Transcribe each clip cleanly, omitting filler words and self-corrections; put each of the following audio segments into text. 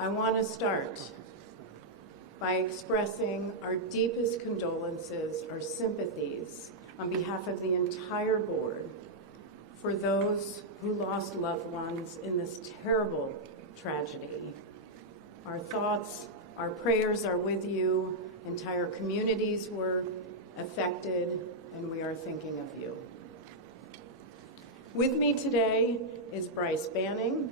I want to start by expressing our deepest condolences, our sympathies on behalf of the entire board for those who lost loved ones in this terrible tragedy. Our thoughts, our prayers are with you. Entire communities were affected, and we are thinking of you. With me today is Bryce Banning.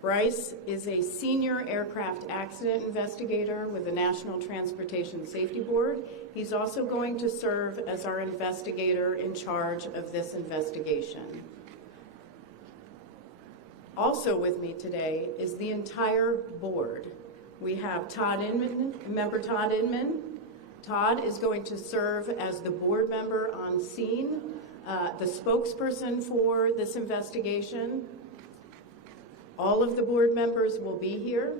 Bryce is a senior aircraft accident investigator with the National Transportation Safety Board. He's also going to serve as our investigator in charge of this investigation. Also with me today is the entire board. We have Todd Inman, member Todd Inman. Todd is going to serve as the board member on scene, the spokesperson for this investigation. All of the board members will be here.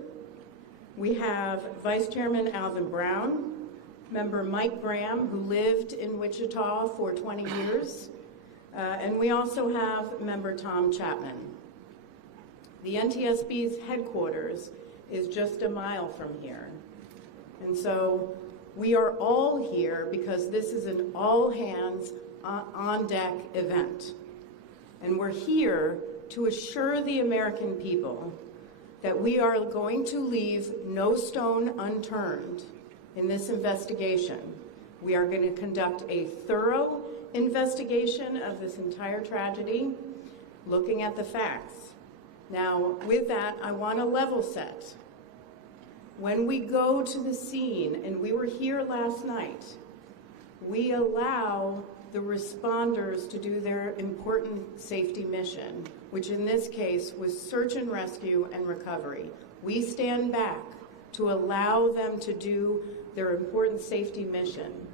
We have Vice Chairman Alvin Brown, member Mike Graham, who lived in Wichita for 20 years, and we also have member Tom Chapman. The NTSB's headquarters is just a mile from here. And so we are all here because this is an all-hands on-deck event. And we're here to assure the American people that we are going to leave no stone unturned in this investigation. We are going to conduct a thorough investigation of this entire tragedy, looking at the facts. Now, with that, I want to level set. When we go to the scene, and we were here last night, we allow the responders to do their important safety mission, which in this case was search and rescue and recovery. We stand back to allow them to do their important safety mission.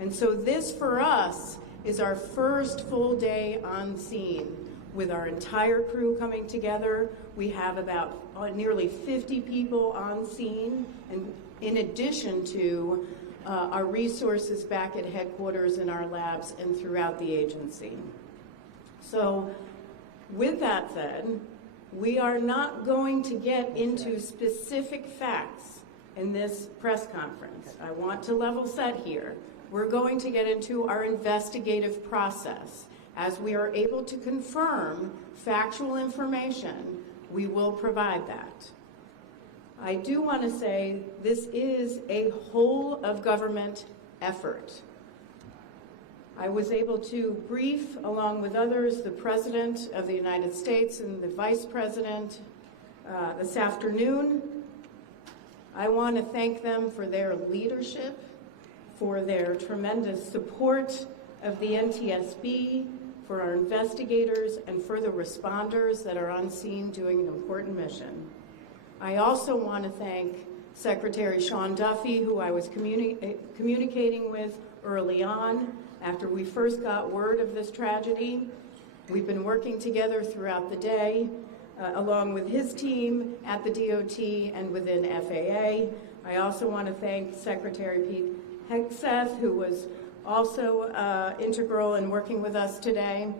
And so this, for us, is our first full day on scene with our entire crew coming together. We have about nearly 50 people on scene, and in addition to our resources back at headquarters in our labs and throughout the agency. So with that said, we are not going to get into specific facts in this press conference. I want to level set here. We're going to get into our investigative process. As we are able to confirm factual information, we will provide that. I do want to say this is a whole of government effort. I was able to brief, along with others, the President of the United States and the Vice President this afternoon. I want to thank them for their leadership, for their tremendous support of the NTSB, for our investigators, and for the responders that are on scene doing an important mission. I also want to thank Secretary Sean Duffy, who I was communicating with early on after we first got word of this tragedy. We've been working together throughout the day, along with his team at the DOT and within FAA. I also want to thank Secretary Pete Hegseth, who was also integral in working with us today.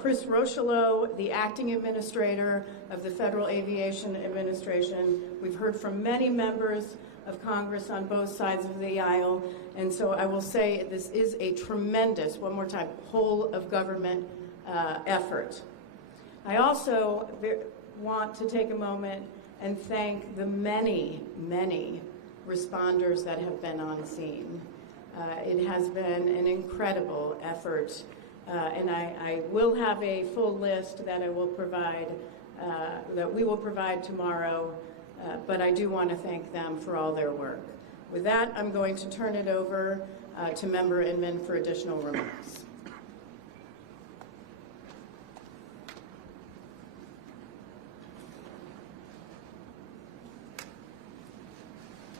Chris Rochelot, the acting administrator of the Federal Aviation Administration. We've heard from many members of Congress on both sides of the aisle, and so I will say this is a tremendous, one more time, whole of government effort. I also want to take a moment and thank the many, many responders that have been on scene. It has been an incredible effort, and I will have a full list that I will provide, that we will provide tomorrow, but I do want to thank them for all their work. With that, I'm going to turn it over to Member Inman for additional remarks.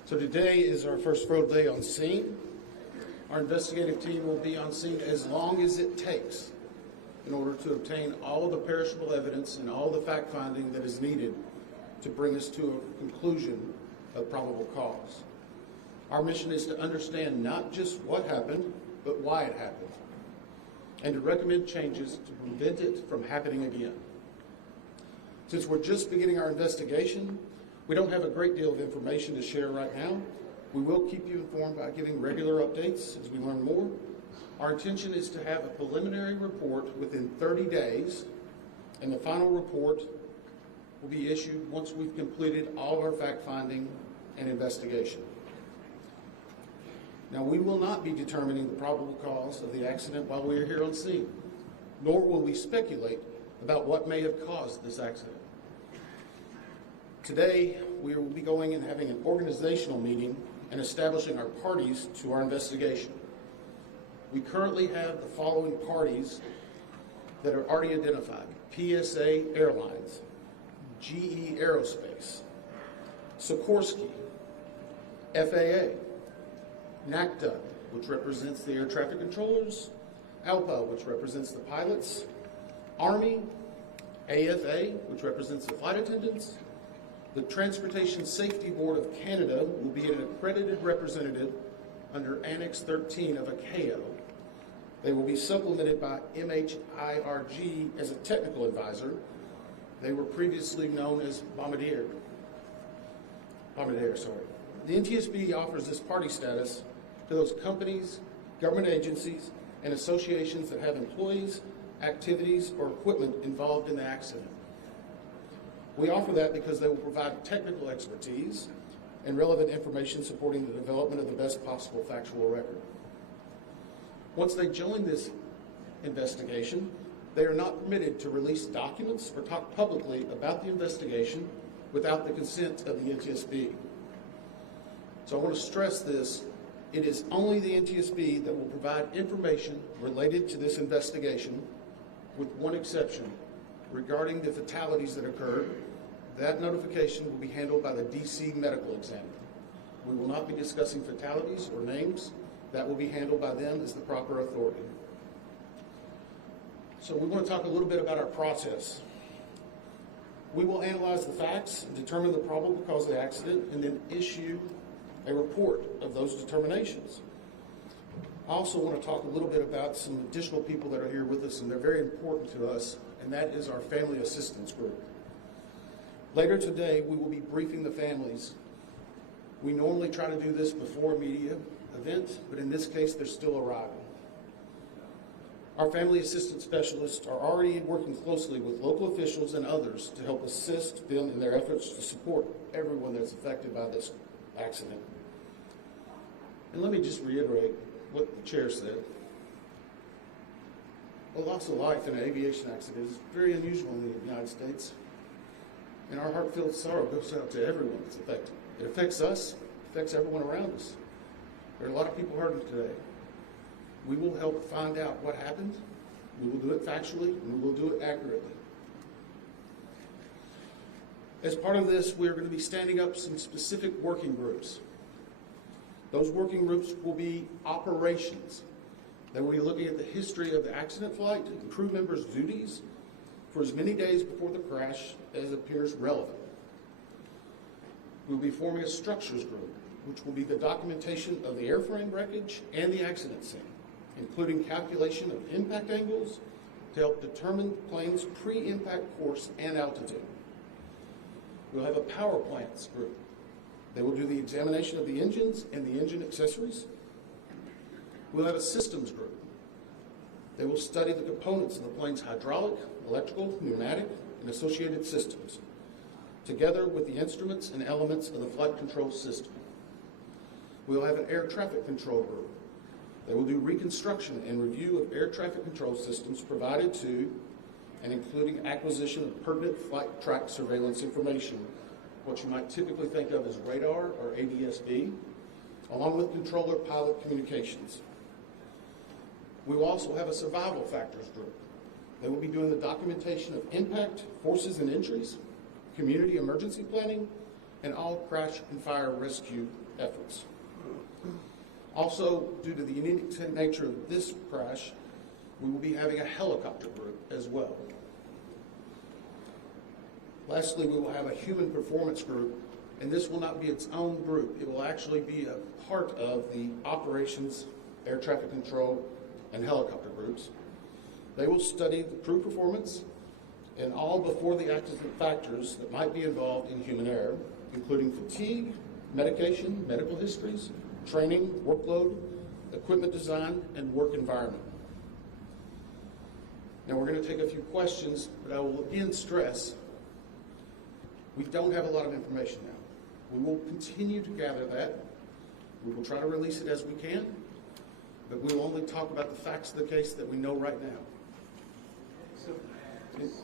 So today is our first full day on scene. Our investigative team will be on scene as long as it takes in order to obtain all the perishable evidence and all the fact-finding that is needed to bring us to a conclusion of probable cause. Our mission is to understand not just what happened, but why it happened, and to recommend changes to prevent it from happening again. Since we're just beginning our investigation, We don't have a great deal of information to share right now. We will keep you informed by giving regular updates as we learn more. Our intention is to have a preliminary report within 30 days, and the final report will be issued once we've completed all of our fact-finding and investigation. Now, we will not be determining the probable cause of the accident while we are here on scene, nor will we speculate about what may have caused this accident. Today, we will be going and having an organizational meeting and establishing our parties to our investigation. We currently have the following parties that are already identified: PSA Airlines, GE Aerospace, Sikorsky, FAA, NACDA, which represents the air traffic controllers, ALPA, which represents the pilots, Army, AFA, which represents the flight attendants. The Transportation Safety Board of Canada will be an accredited representative under Annex 13 of ICAO. They will be supplemented by MHIRG as a technical advisor. They were previously known as Bombardier. The NTSB offers this party status to those companies, government agencies, and associations that have employees, activities, or equipment involved in the accident. We offer that because they will provide technical expertise and relevant information supporting the development of the best possible factual record. Once they join this investigation, they are not permitted to release documents or talk publicly about the investigation without the consent of the NTSB. So I want to stress this. It is only the NTSB that will provide information related to this investigation, with one exception. Regarding the fatalities that occurred, that notification will be handled by the DC medical examiner. We will not be discussing fatalities or names. That will be handled by them as the proper authority. So we want to talk a little bit about our process. We will analyze the facts and determine the probable cause of the accident, and then issue a report of those determinations. I also want to talk a little bit about some additional people that are here with us, and they're very important to us, and that is our family assistance group. Later today, we will be briefing the families. We normally try to do this before a media event, but in this case, they're still arriving. Our family assistance specialists are already working closely with local officials and others to help assist them in their efforts to support everyone that's affected by this accident. And let me just reiterate what the chair said. A loss of life in an aviation accident is very unusual in the United States, and our heartfelt sorrow goes out to everyone that's affected. It affects us, it affects everyone around us. There are a lot of people hurting today. We will help find out what happened. We will do it factually, and we will do it accurately. As part of this, we're going to be standing up some specific working groups. Those working groups will be operations. They will be looking at the history of the accident flight and crew members' duties for as many days before the crash as appears relevant. We'll be forming a structures group, which will be the documentation of the airframe wreckage and the accident scene, including calculation of impact angles to help determine the plane's pre-impact course and altitude. We'll have a power plants group. They will do the examination of the engines and the engine accessories. We'll have a systems group. They will study the components of the plane's hydraulic, electrical, pneumatic, and associated systems, together with the instruments and elements of the flight control system. We'll have an air traffic control group. They will do reconstruction and review of air traffic control systems provided to and including acquisition of pertinent flight track surveillance information, what you might typically think of as radar or ADSB, along with controller pilot communications. We will also have a survival factors group. They will be doing the documentation of impact, forces and injuries, community emergency planning, and all crash and fire rescue efforts. Also, due to the unique nature of this crash, we will be having a helicopter group as well. Lastly, we will have a human performance group, and this will not be its own group. It will actually be a part of the operations, air traffic control, and helicopter groups. They will study the crew performance and all before the accident factors that might be involved in human error, including fatigue, medication, medical histories, training, workload, equipment design, and work environment. Now we're going to take a few questions, but I will again stress, we don't have a lot of information now. We will continue to gather that. We will try to release it as we can, but we will only talk about the facts of the case that we know right now.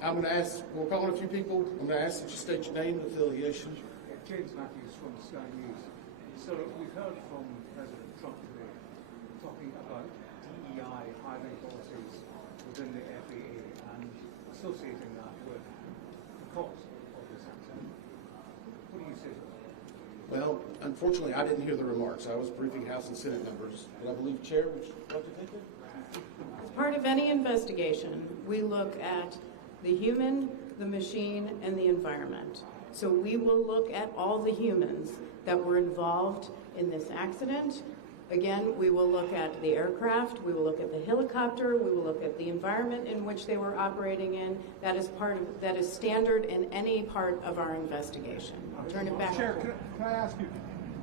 I'm going to ask, we'll call on a few people. I'm going to ask that you state your name and affiliation. James Matthews from Sky News. So we've heard from President Trump today talking about DEI hiring policies within the FAA and associating that with the cause of this accident. What do you say to that? Well, unfortunately, I didn't hear the remarks. I was briefing House and Senate members, but I believe Chair, would you like to take it? As part of any investigation, we look at the human, the machine, and the environment. So we will look at all the humans that were involved in this accident. Again, we will look at the aircraft, we will look at the helicopter, we will look at the environment in which they were operating in. That is standard in any part of our investigation. I'll turn it back. Chair, can I ask you,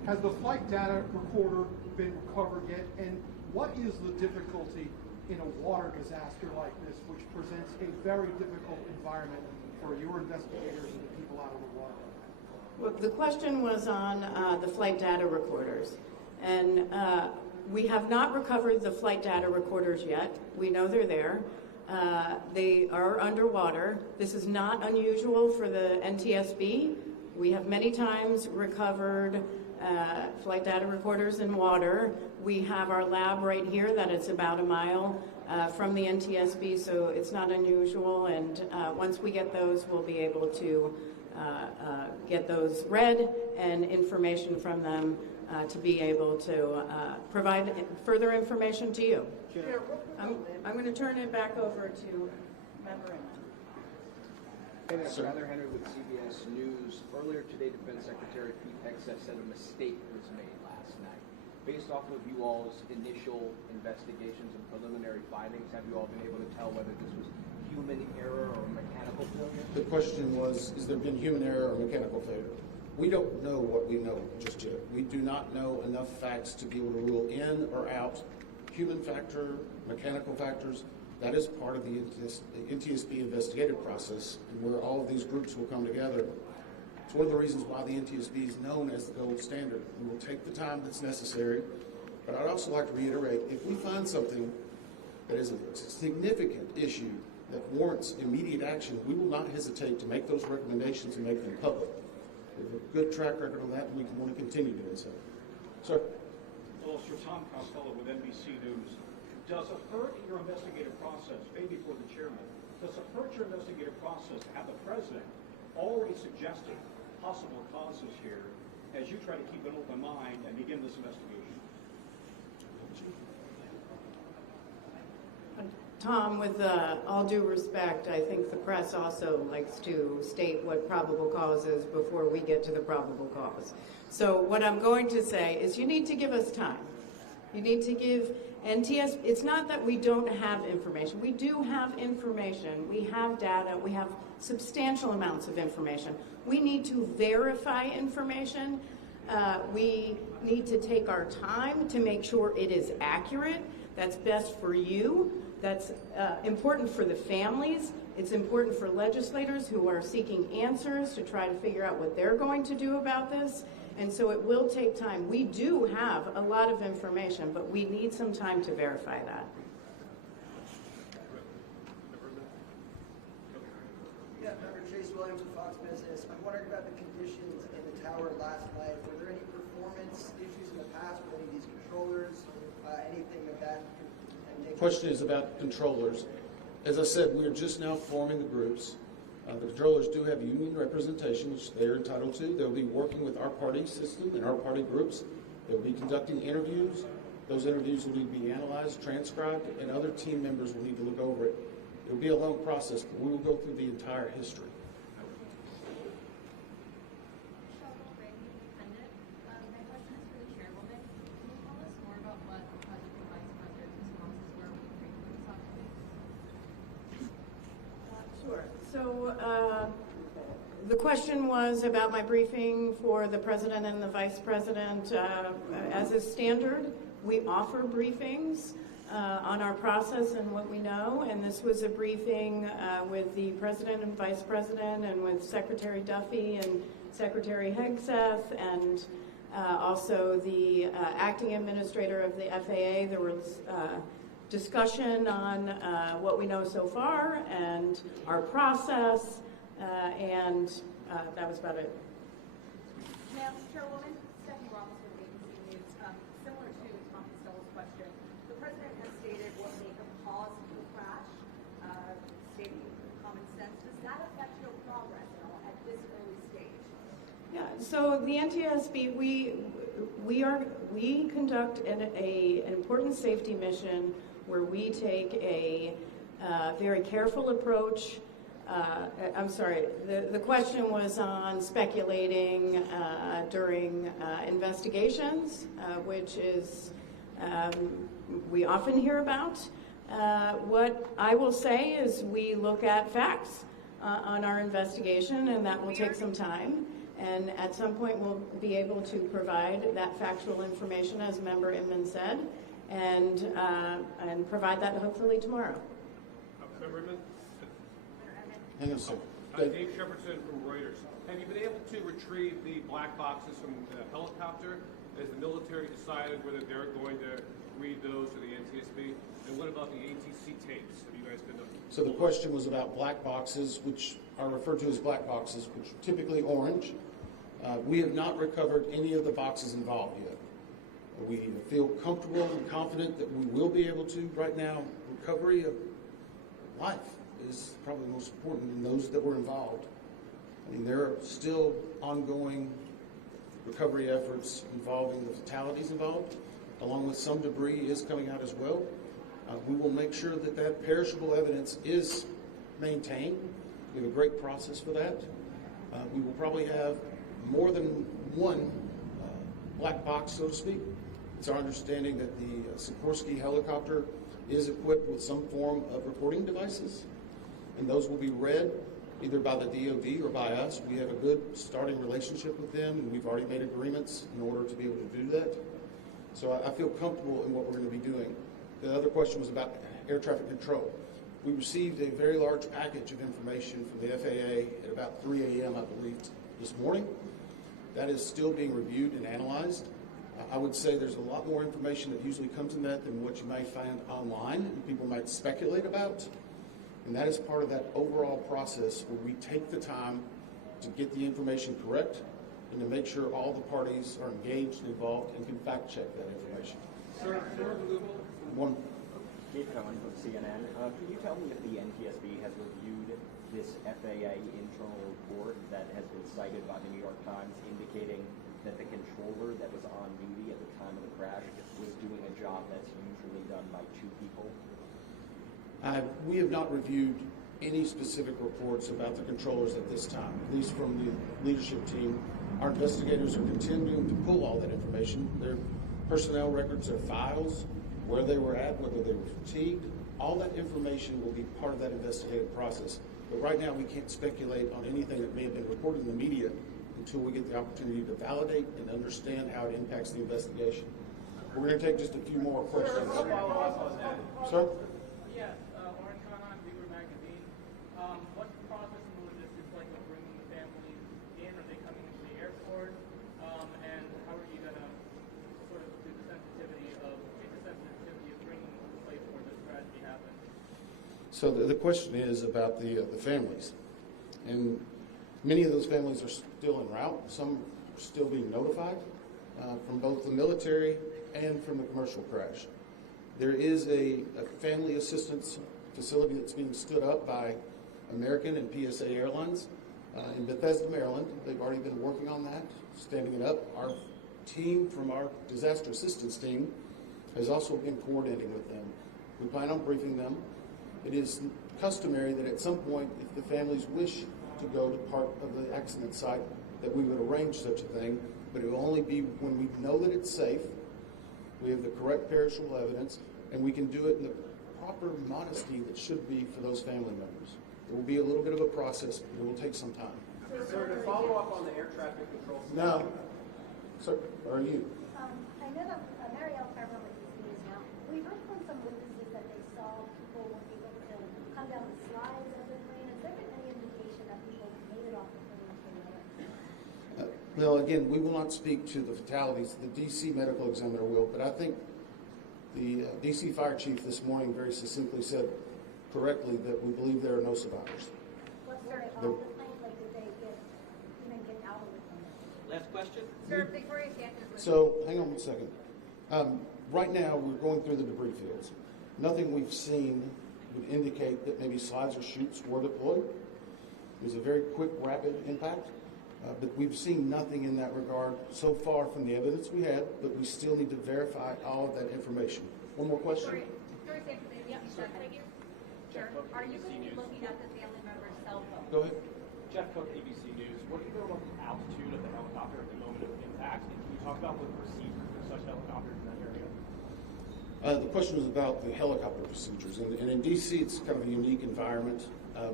has the flight data recorder been recovered yet? And what is the difficulty in a water disaster like this, which presents a very difficult environment for your investigators and the people out of the water? Well, the question was on the flight data recorders. And we have not recovered the flight data recorders yet. We know they're there. They are underwater. This is not unusual for the NTSB. We have many times recovered flight data recorders in water. We have our lab right here that is about a mile from the NTSB, so it's not unusual. And once we get those, we'll be able to get those read and information from them to be able to provide further information to you. I'm going to turn it back over to Member Inman. Heather Henry with CBS News. Earlier today, Defense Secretary Pete Hegseth said a mistake was made last night. Based off of you all's initial investigations and preliminary findings, have you all been able to tell whether this was human error or mechanical failure? The question was, has there been human error or mechanical failure? We don't know what we know just yet. We do not know enough facts to be able to rule in or out human factor, mechanical factors. That is part of the NTSB investigative process, and where all of these groups will come together. It's one of the reasons why the NTSB is known as the gold standard. We will take the time that's necessary, but I'd also like to reiterate, if we find something that is a significant issue that warrants immediate action, we will not hesitate to make those recommendations and make them public. We have a good track record on that, and we want to continue doing so. Sir? Hello, Sir Tom Costello with NBC News. Does it hurt your investigative process, maybe for the chairman, does it hurt your investigative process to have the president already suggesting possible causes here as you try to keep an open mind and begin this investigation? Tom, with all due respect, I think the press also likes to state what probable cause is before we get to the probable cause. So what I'm going to say is you need to give us time. You need to give NTSB, it's not that we don't have information. We do have information. We have data. We have substantial amounts of information. We need to verify information. We need to take our time to make sure it is accurate. That's best for you. That's important for the families. It's important for legislators who are seeking answers to try to figure out what they're going to do about this. And so it will take time. We do have a lot of information, but we need some time to verify that. Yeah, Member Chase Williams with Fox Business. I'm wondering about the conditions in the tower last night. Were there any performance issues in the past with any of these controllers? Anything of that? The question is about controllers. As I said, we are just now forming the groups. The controllers do have union representation, which they're entitled to. They'll be working with our party system and our party groups. They'll be conducting interviews. Those interviews will need to be analyzed, transcribed, and other team members will need to look over it. It'll be a long process, but we will go through the entire history. The question was about my briefing for the president and the vice president. As is standard, we offer briefings on our process and what we know, and this was a briefing with the president and vice president and with Secretary Duffy and Secretary Hegseth and also the acting administrator of the FAA. There was discussion on what we know so far and our process, and that was about it. Madam Chairwoman, Stephanie Ramos with ABC News. Similar to Tom Costello's question, the President has stated what may have caused the crash, stating common sense. Does that affect your progress at all at this early stage? Yeah, so the NTSB, we conduct an important safety mission where we take a very careful approach. I'm sorry, the question was on speculating during investigations, which is we often hear about. What I will say is we look at facts on our investigation, and that will take some time. And at some point, we'll be able to provide that factual information, as Member Inman said, and provide that hopefully tomorrow. Member Inman? Hang on a second. Dave Shepardson from Reuters. Have you been able to retrieve the black boxes from the helicopter? Has the military decided whether they're going to read those to the NTSB? And what about the ATC tapes? Have you guys been? So the question was about black boxes, which are referred to as black boxes, which are typically orange. We have not recovered any of the boxes involved yet. We feel comfortable and confident that we will be able to. Right now, recovery of life is probably the most important in those that were involved. I mean, there are still ongoing recovery efforts involving the fatalities involved, along with some debris is coming out as well. We will make sure that that perishable evidence is maintained. We have a great process for that. We will probably have more than one black box, so to speak. It's our understanding that the Sikorsky helicopter is equipped with some form of recording devices, and those will be read either by the DoD or by us. We have a good starting relationship with them, and we've already made agreements in order to be able to do that. So I feel comfortable in what we're going to be doing. The other question was about air traffic control. We received a very large package of information from the FAA at about 3 a.m., I believe, this morning. That is still being reviewed and analyzed. I would say there's a lot more information that usually comes in that than what you might find online and people might speculate about. And that is part of that overall process where we take the time to get the information correct and to make sure all the parties are engaged and involved and can fact check that information. One. Keith Cohen from CNN. Can you tell me if the NTSB has reviewed this FAA internal report that has been cited by the New York Times indicating that the controller that was on duty at the time of the crash was doing a job that's usually done by two people? We have not reviewed any specific reports about the controllers at this time, at least from the leadership team. Our investigators are continuing to pull all that information. Their personnel records, their files, where they were at, whether they were fatigued, all that information will be part of that investigative process. But right now we can't speculate on anything that may have been reported in the media until we get the opportunity to validate and understand how it impacts the investigation. We're going to take just a few more questions. Sir? Yes, Orange Khan, Beaver Magazine. What's the process and logistics like of bringing the families in? Are they coming into the airport? And how are you going to sort of do the sensitivity of bringing them to the place where this tragedy happened? So the question is about the families. And many of those families are still en route. Some are still being notified from both the military and from the commercial crash. There is a family assistance facility that's being stood up by American and PSA Airlines in Bethesda, Maryland. They've already been working on that, standing it up. Our team from our disaster assistance team has also been coordinating with them. We plan on briefing them. It is customary that at some point, if the families wish to go to part of the accident site, that we would arrange such a thing, but it will only be when we know that it's safe, we have the correct perishable evidence, and we can do it in the proper modesty that should be for those family members. It will be a little bit of a process, but it will take some time. Sir, Sir, to follow up on the air traffic control. No. Sir, are you? I know that Marielle Carver with these news now. We heard from some witnesses that they saw people were able to come down the slides of the plane. Has there been any indication that people made it off the plane? Well, again, we will not speak to the fatalities. The D.C. medical examiner will, but I think the D.C. fire chief this morning very succinctly said correctly that we believe there are no survivors. What's their off the plane? Like, did they even get out of the plane? Last question. Sir, Victoria Sanchez. So, hang on one second. Right now, we're going through the debris fields. Nothing we've seen would indicate that maybe slides or chutes were deployed. It was a very quick, rapid impact, but we've seen nothing in that regard so far from the evidence we had, but we still need to verify all of that information. One more question? Victoria Sanchez, yeah, thank you. Sure. Are you going to be looking at the family member's cell phone? Go ahead. Jeff Cook, ABC News. What do you know about the altitude of the helicopter at the moment of impact? And can you talk about the procedures for such helicopters in that area? The question was about the helicopter procedures. And in D.C., it's kind of a unique environment.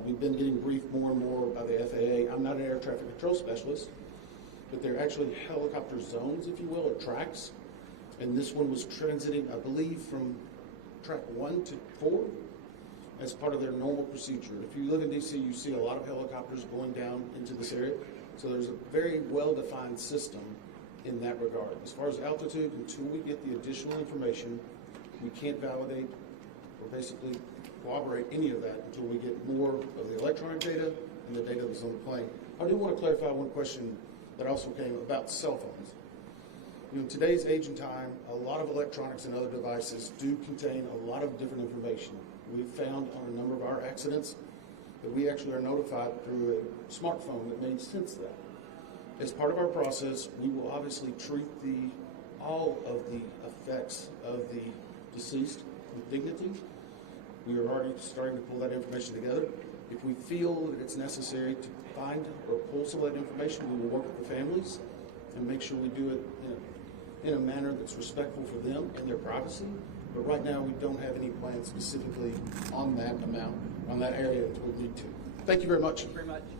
We've been getting briefed more and more by the FAA. I'm not an air traffic control specialist, but they're actually helicopter zones, if you will, or tracks. And this one was transiting, I believe, from track 1 to 4 as part of their normal procedure. If you live in D.C., you see a lot of helicopters going down into this area. So there's a very well-defined system in that regard. As far as altitude, until we get the additional information, we can't validate or basically corroborate any of that until we get more of the electronic data and the data that's on the plane. I do want to clarify one question that also came about cell phones. You know, in today's age and time, a lot of electronics and other devices do contain a lot of different information. We've found on a number of our accidents that we actually are notified through a smartphone that made sense of that. As part of our process, we will obviously treat all of the effects of the deceased with dignity. We are already starting to pull that information together. If we feel that it's necessary to find or pull some of that information, we will work with the families and make sure we do it in a manner that's respectful for them and their privacy. But right now, we don't have any plans specifically on that amount, on that area until we need to. Thank you very much.